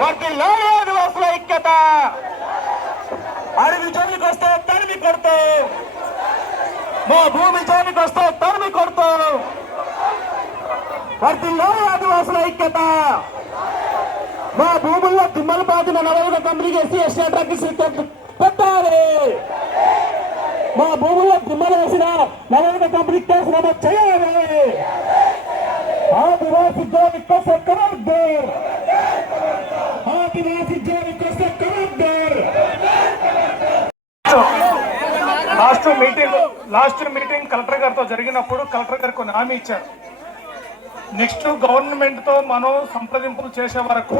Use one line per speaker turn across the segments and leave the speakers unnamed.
వర్తిల్లాలి ఆదివాసుల ఐక్యత. అడవి జోలికి వస్తే తరిమి కొడుతూ. మా భూమి జోలికి వస్తే తరిమి కొడుతూ. వర్తిల్లాలి ఆదివాసుల ఐక్యత. మా భూముల్లో దిమ్మలు పాతిన నలభై కంపెనీ చేసి ఎస్టీ అట్రాక్ట్ పెట్టాలి. మా భూముల్లో దిమ్మలు వేసిన నలభై కంపెనీ కేసు నమోదు చేయాలి. ఆదివాసి జోలికి వస్తే కరార్దార్ ఆదివాసి జోలికి వస్తే కరార్దార్
last meeting last meeting collector గారితో జరిగినప్పుడు కలెక్టర్ గారు కొన్ని హామీ ఇచ్చారు. నెక్స్ట్ గవర్నమెంట్తో మనం సంప్రదింపులు చేసే వరకు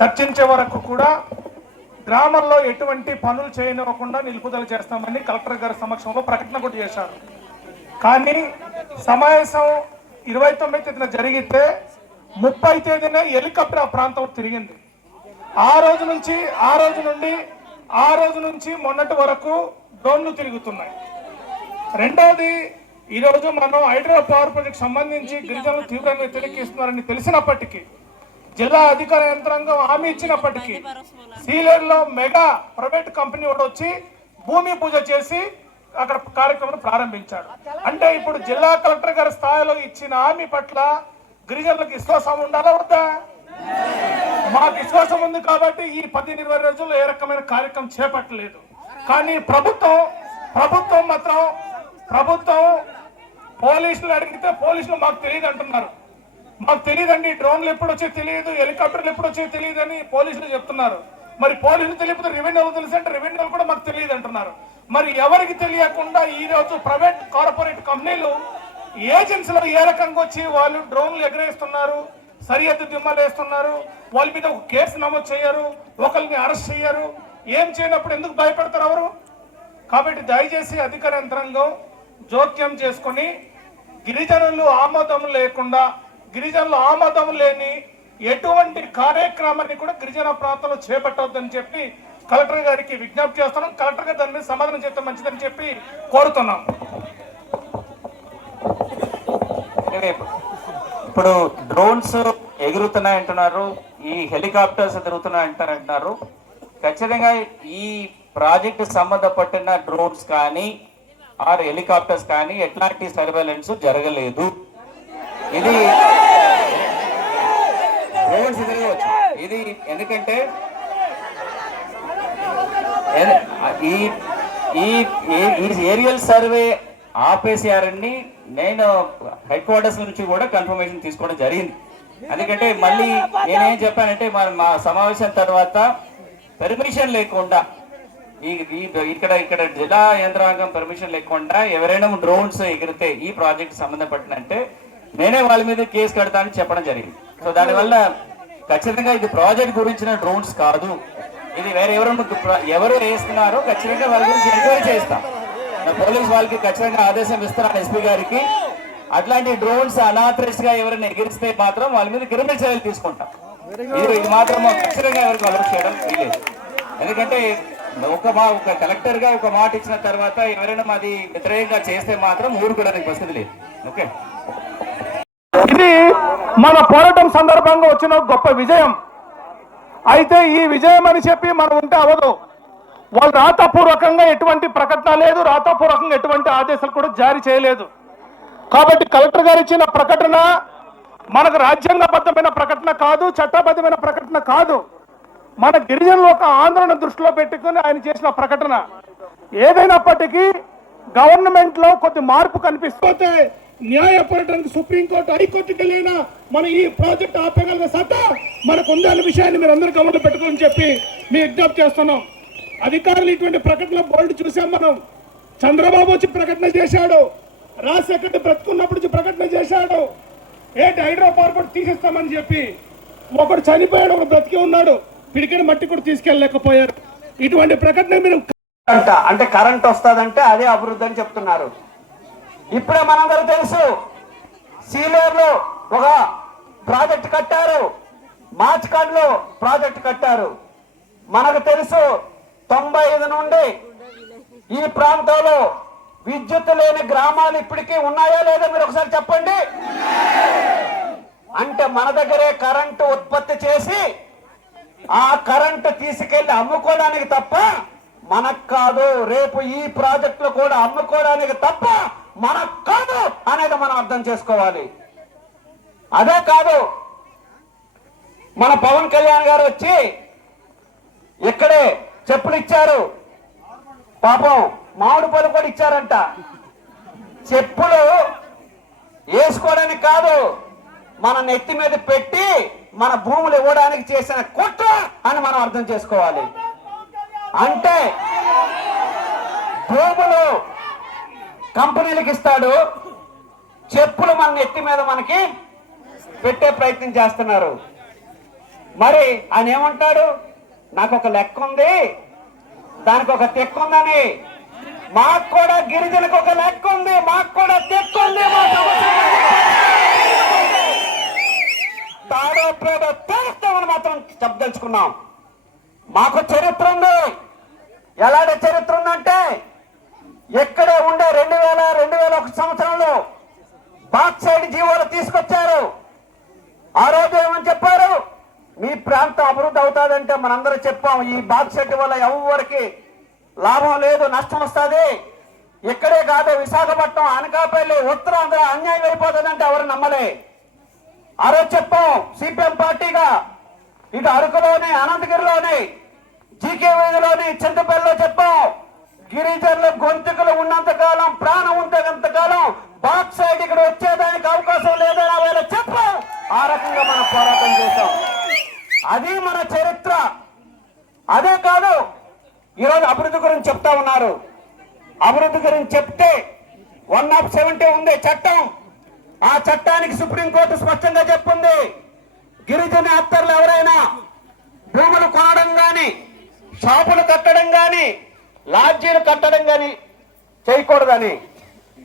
చర్చించే వరకు కూడా గ్రామంలో ఎటువంటి పనులు చేయనివ్వకుండా నిలుపుదల చేస్తామని కలెక్టర్ గారి సమక్షంలో ప్రకటన కూడా చేశారు. కానీ సమావేశం ఇరవై తొమ్మిది తేదీన జరిగితే ముప్పై తేదీన హెలికాప్టర్ ఆ ప్రాంతం తిరిగింది. ఆ రోజు నుంచి ఆ రోజు నుండి ఆ రోజు నుంచి మొన్నటి వరకు డ్రోన్లు తిరుగుతున్నాయి. రెండవది ఈరోజు మనం హైడ్రో పవర్ ప్రాజెక్ట్ సంబంధించి గిరిజనులు తీవ్రంగా వ్యతిరేకిస్తున్నారని తెలిసినప్పటికీ జిల్లా అధికార యంత్రాంగం హామీ ఇచ్చినప్పటికీ సీలేరులో మెగా ప్రైవేట్ కంపెనీ ఒకటి వచ్చి భూమి పూజ చేసి అక్కడ కార్యక్రమం ప్రారంభించాడు అంటే ఇప్పుడు జిల్లా కలెక్టర్ గారి స్థాయిలో ఇచ్చిన హామీ పట్ల గిరిజనులకు విశ్వాసం ఉండాలా వద్దా? మాకు విశ్వాసం ఉంది కాబట్టి ఈ పదిహేను ఇరవై రోజుల్లో ఏ రకమైన కార్యక్రమం చేపట్టలేదు. కానీ ప్రభుత్వం ప్రభుత్వం మాత్రం ప్రభుత్వం పోలీసులు అడిగితే పోలీసులు మాకు తెలియదు అంటున్నారు. మాకు తెలియదండి డ్రోన్లు ఎప్పుడు వచ్చే తెలియదు హెలికాప్టర్లు ఎప్పుడు వచ్చే తెలియదు అని పోలీసులు చెప్తున్నారు. మరి పోలీసులు తెలియకపోతే రెవెన్యూ తెలుసు అంటే రెవెన్యూలు కూడా మాకు తెలియదు అంటున్నారు. మరి ఎవరికి తెలియకుండా ఈ రోజు ప్రైవేట్ కార్పొరేట్ కంపెనీలు ఏజెన్సీలో ఏ రకంగా వచ్చి వాళ్ళు డ్రోన్లు ఎగరేస్తున్నారు? సరిహద్దు దిమ్మలు వేస్తున్నారు. వాళ్ళ మీద ఒక కేసు నమోదు చేయరు. ఒకరిని అరెస్ట్ చేయరు. ఏం చేయనప్పుడు ఎందుకు భయపడతారు ఎవరు? కాబట్టి దయచేసి అధికార యంత్రాంగం జోక్యం చేసుకొని గిరిజనులు ఆమోదం లేకుండా గిరిజనులు ఆమోదం లేని ఎటువంటి కార్యక్రమాన్ని కూడా గిరిజన ప్రాంతంలో చేపట్టవద్దని చెప్పి కలెక్టర్ గారికి విజ్ఞప్తి చేస్తున్నాం. కలెక్టర్ గారు దాని మీద సమాధానం చేస్తే మంచిదని చెప్పి కోరుతున్నాం.
ఇప్పుడు డ్రోన్స్ ఎగురుతున్నాయి అంటున్నారు ఈ హెలికాప్టర్స్ తిరుగుతున్నాయి అంటారు అంటున్నారు ఖచ్చితంగా ఈ ప్రాజెక్టు సంబంధపట్టిన డ్రోన్స్ కానీ ఆర్ హెలికాప్టర్స్ కానీ ఎట్లాంటి సర్వేలెన్స్ జరగలేదు. ఇది డ్రోన్స్ ఎదురవచ్చు ఇది ఎందుకంటే ఈ ఈ- ఈ ఏరియల్ సర్వే ఆపేసారని నేను హెడ్ క్వార్టర్స్ నుంచి కూడా కన్ఫర్మేషన్ తీసుకోవడం జరిగింది. ఎందుకంటే మళ్ళీ నేనేం చెప్పానంటే మన మా సమావేశం తర్వాత పెర్మిషన్ లేకుండా ఈ ఇక్కడ ఇక్కడ జిల్లా యంత్రాంగం పర్మిషన్ లేకుండా ఎవరైనా డ్రోన్స్ ఎగిరితే ఈ ప్రాజెక్ట్ సంబంధపడినంటే నేనే వాళ్ళ మీద కేసు కడతానని చెప్పడం జరిగింది. సో దానివల్ల ఖచ్చితంగా ఇది ప్రాజెక్ట్ గురించిన డ్రోన్స్ కాదు. ఇది వేరే ఎవరు ఎవరు వేస్తున్నారో ఖచ్చితంగా వాళ్ళ గురించి ఎంక్వైరీ చేస్తాం. పోలీస్ వాళ్ళకి ఖచ్చితంగా ఆదేశం ఇస్తున్నాను ఎస్పీ గారికి. అట్లాంటి డ్రోన్స్ అనాథరైజ్గా ఎవరైనా ఎగిరిస్తే మాత్రం వాళ్ళ మీద క్రిమినల్ చర్యలు తీసుకుంటాం. ఇది ఇది మాత్రం ఖచ్చితంగా ఎవరికి అలౌట్ చేయడం వీలేదు ఎందుకంటే ఒక మా ఒక కలెక్టర్గా ఒక మాట ఇచ్చిన తర్వాత ఎవరైనా మాది వ్యతిరేకంగా చేస్తే మాత్రం ఊరుకోవడానికి పరిస్థితి లేదు. ఓకే?
ఇది మన పోరాటం సందర్భంగా వచ్చిన గొప్ప విజయం. అయితే ఈ విజయం అని చెప్పి మనం ఉంటే అవదు. వాళ్ళు రాతపూర్వకంగా ఎటువంటి ప్రకటన లేదు రాతపూర్వకంగా ఎటువంటి ఆదేశాలు కూడా జారీ చేయలేదు. కాబట్టి కలెక్టర్ గారు ఇచ్చిన ప్రకటన మనకు రాజ్యాంగబద్ధమైన ప్రకటన కాదు చట్టబద్ధమైన ప్రకటన కాదు. మన గిరిజనుల ఒక ఆందోళన దృష్టిలో పెట్టుకుని ఆయన చేసిన ప్రకటన. ఏదైనప్పటికీ గవర్నమెంట్లో కొద్ది మార్పు కనిపిస్తుంటే న్యాయపడటానికి సుప్రీంకోర్టు హైకోర్టుకి వెళ్ళినా మన ఈ ప్రాజెక్ట్ ఆపగలిగే సత్తా మనకు ఉంది అనే విషయాన్ని మీరు అందరూ గమనంలో పెట్టుకోని చెప్పి మీ విజ్ఞప్తి చేస్తున్నాం. అధికారులు ఇటువంటి ప్రకటన బోల్డ్ చూసాం మనం. చంద్రబాబు వచ్చి ప్రకటన చేశాడు. రాజశేఖర్ బ్రతుకున్నప్పుడు నుంచి ప్రకటన చేశాడు. ఏంటి హైదరాబాద్ పవర్ తీసేస్తామని చెప్పి ఒకడు చనిపోయాడు ఒకడు బ్రతికి ఉన్నాడు. పిడికిన మట్టి కూడా తీసుకెళ్ళలేకపోయారు. ఇటువంటి ప్రకటన మీరు
అంట అంటే కరెంట్ వస్తుందంటే అదే అభివృద్ధి అని చెప్తున్నారు. ఇప్పుడే మనందరూ తెలుసు సీలేరులో ఒక ప్రాజెక్ట్ కట్టారు. మార్చ్కండ్లో ప్రాజెక్ట్ కట్టారు. మనకు తెలుసు తొంభై ఐదు నుండి ఈ ప్రాంతంలో
విద్యుత్ లేని గ్రామాలు ఇప్పటికీ ఉన్నాయా లేదా మీరు ఒకసారి చెప్పండి? అంటే మన దగ్గరే కరెంటు ఉత్పత్తి చేసి ఆ కరెంటు తీసుకెళ్ళి అమ్ముకోవడానికి తప్ప మనకు కాదు. రేపు ఈ ప్రాజెక్టులు కూడా అమ్ముకోవడానికి తప్ప మనకు కాదు అనేది మనం అర్థం చేసుకోవాలి. అదే కాదు మన పవన్ కళ్యాణ్ గారు వచ్చి ఇక్కడే చెప్పులు ఇచ్చారు పాపం మామిడి పళ్ళు కూడా ఇచ్చారంట. చెప్పులు వేసుకోవడానికి కాదు మన నెత్తి మీద పెట్టి మన భూములు ఇవ్వడానికి చేసిన కుట్ర అని మనం అర్థం చేసుకోవాలి. అంటే భూములు కంపెనీలకు ఇస్తాడు చెప్పులు మన నెత్తి మీద మనకి పెట్టే ప్రయత్నం చేస్తున్నారు. మరి ఆయన ఏమంటాడు? నాకు ఒక లెక్క ఉంది దానికి ఒక తెక్క ఉందని మాకు కూడా గిరిజనకు ఒక లెక్క ఉంది మాకు కూడా తెక్కుంది మా తాడో పేడో తేలుస్తామని మాత్రం చెప్పదలుచుకున్నాం. మాకు చరిత్ర ఉంది. ఎలాంటి చరిత్ర ఉందంటే ఎక్కడే ఉండే రెండు వేల రెండు వేల ఒక సంవత్సరంలో బాక్సైడ్ జీవోలు తీసుకొచ్చారు. ఆ రోజు ఏమని చెప్పారు? మీ ప్రాంతం అభివృద్ధి అవుతాదంటే మనందరూ చెప్పాం ఈ బాక్సైట్ వల్ల ఎవరికి లాభం లేదు నష్టం వస్తుంది. ఇక్కడే కాదు విశాఖపట్నం అనకాపల్లి ఉత్తరాంధ్ర అన్యాయం అయిపోతుందంటే ఎవరు నమ్మలే. ఆ రోజు చెప్పాం సిపిఎం పార్టీగా. ఇటు అరకులోని అనంతగిరిలోని జీకే వీధిలోని చింతపల్లిలో చెప్పాం. గిరిజనుల గొంతుకులు ఉన్నంత కాలం ప్రాణం ఉంటేంత కాలం బాక్ సైడ్ ఇక్కడ వచ్చేదానికి అవకాశం లేదని వేళ చెప్పాం. ఆ రకంగా మనం పోరాటం చేశాం. అది మన చరిత్ర. అదే కాదు ఈరోజు అభివృద్ధి గురించి చెప్తా ఉన్నారు. అభివృద్ధి గురించి చెప్తే వన్ ఆఫ్ సెవెంటీ ఉంది చట్టం. ఆ చట్టానికి సుప్రీంకోర్టు స్పష్టంగా చెప్పింది. గిరిజన హత్తర్లు ఎవరైనా భూములు కొనడం గాని షాపులు కట్టడం గాని లాడ్జీలు కట్టడం గాని చేయకూడదని.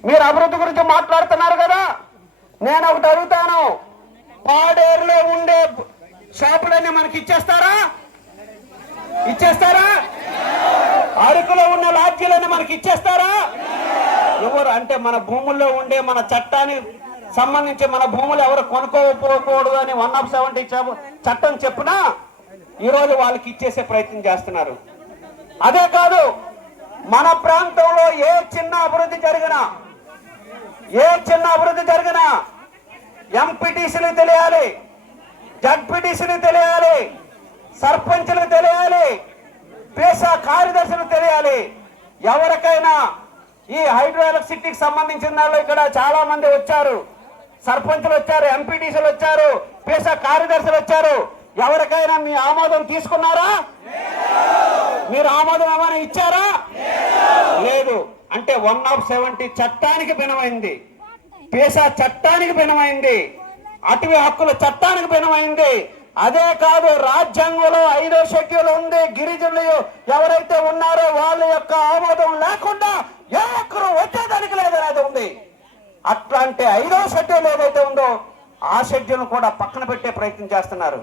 మీరు అభివృద్ధి గురించి మాట్లాడుతున్నారు కదా? నేను ఒకటి అడుగుతాను. పాడేరులో ఉండే షాపులన్నీ మనకి ఇచ్చేస్తారా? ఇచ్చేస్తారా? అరకులో ఉన్న లాడ్జీలన్నీ మనకి ఇచ్చేస్తారా? ఎవరు అంటే మన భూముల్లో ఉండే మన చట్టానికి సంబంధించి మన భూములు ఎవరు కొనుక్కోకపోకూడదు అని వన్ ఆఫ్ సెవెంటీ చట్టం చెప్పినా ఈరోజు వాళ్ళకి ఇచ్చేసే ప్రయత్నం చేస్తున్నారు. అదే కాదు మన ప్రాంతంలో ఏ చిన్న అభివృద్ధి జరిగినా ఏ చిన్న అభివృద్ధి జరిగినా ఎంపీటీసీలు తెలియాలి జడ్పీటీసీలు తెలియాలి సర్పంచులు తెలియాలి పేసా కార్యదర్శులు తెలియాలి. ఎవరికైనా ఈ హైడ్రో ఎలక్ట్రిసిటీకి సంబంధించిన వాళ్ళు ఇక్కడ చాలా మంది వచ్చారు. సర్పంచ్లు వచ్చారు ఎంపీటీసీలు వచ్చారు పేసా కార్యదర్శులు వచ్చారు. ఎవరికైనా మీ ఆమోదం తీసుకున్నారా? మీరు ఆమోదం ఏమైనా ఇచ్చారా? లేదు. అంటే వన్ ఆఫ్ సెవెంటీ చట్టానికి భిన్నమైంది. పేసా చట్టానికి భిన్నమైంది. అటవీ హక్కుల చట్టానికి భిన్నమైంది. అదే కాదు రాజ్యాంగంలో ఐదో షెడ్యూల్ ఉంది. గిరిజనులు ఎవరైతే ఉన్నారో వాళ్ళ యొక్క ఆమోదం లేకుండా ఏ ఒక్కరు వచ్చేదానికి లేదనేది ఉంది. అట్లాంటి ఐదో షెడ్యూల్ ఏదైతే ఉందో ఆ షెడ్యూల్ కూడా పక్కన పెట్టే ప్రయత్నం చేస్తున్నారు.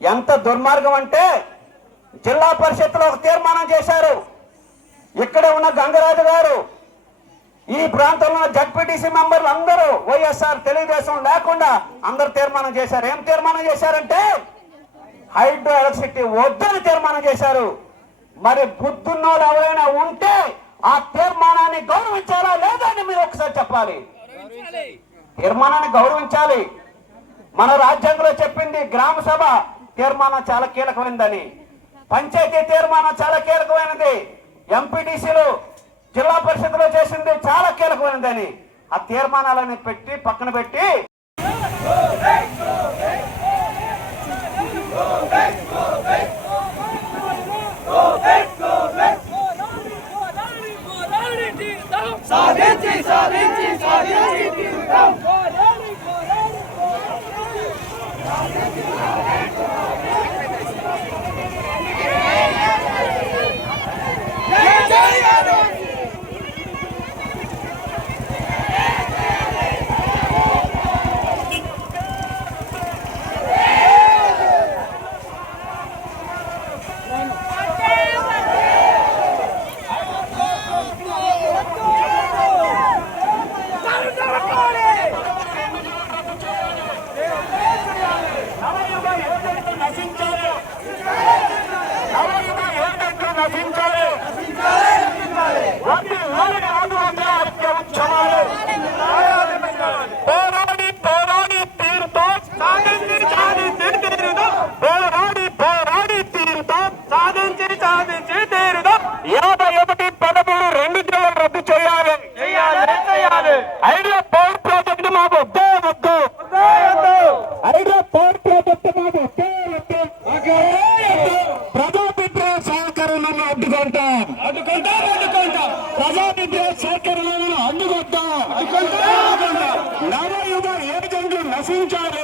ఎంత దుర్మార్గం అంటే జిల్లా పరిషత్లో ఒక తీర్మానం చేశారు. ఇక్కడ ఉన్న గంగరాజు గారు ఈ ప్రాంతంలో జడ్పీటీసీ మెంబర్లు అందరూ వైఎస్ఆర్ తెలుగుదేశం లేకుండా అందరు తీర్మానం చేశారు. ఏం తీర్మానం చేశారంటే హైడ్రో ఎలక్ట్రిసిటీ వద్దని తీర్మానం చేశారు. మరి బుద్ధున్నోళ్ళు ఎవరైనా ఉంటే ఆ తీర్మానాన్ని గౌరవించాలా లేదా అని మీరు ఒకసారి చెప్పాలి. తీర్మానాన్ని గౌరవించాలి. మన రాజ్యాంగంలో చెప్పింది గ్రామ సభ తీర్మానం చాలా కీలకమైనదని పంచాయతీ తీర్మానం చాలా కీలకమైనది. ఎంపీటీసీలు జిల్లా పరిషత్లో చేసింది చాలా కీలకమైనదని ఆ తీర్మానాలని పెట్టి పక్కన పెట్టి
Messenger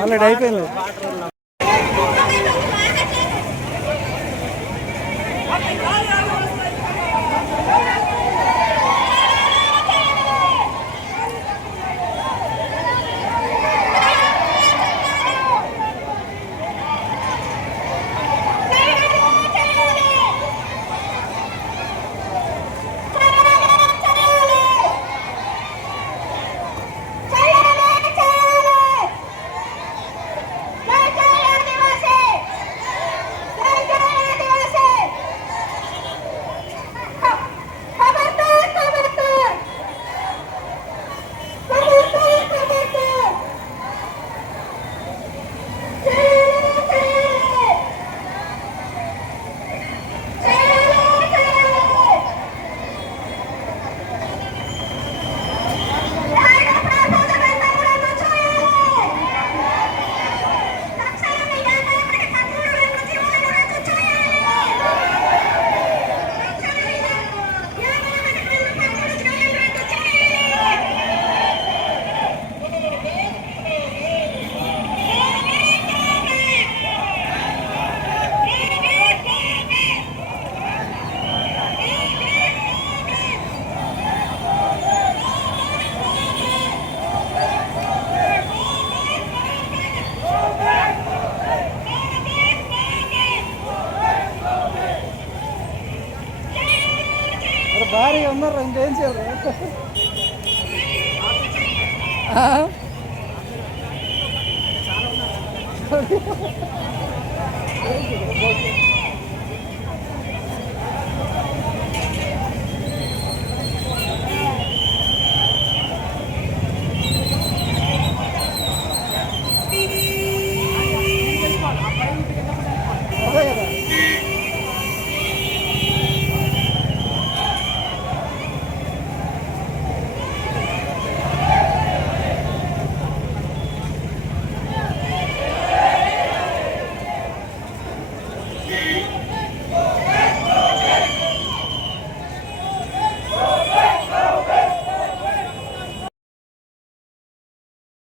ఆల్రెడీ అయిపోయింది.
భారీ ఉన్నారు ఇంకేం చేయరు Thank you.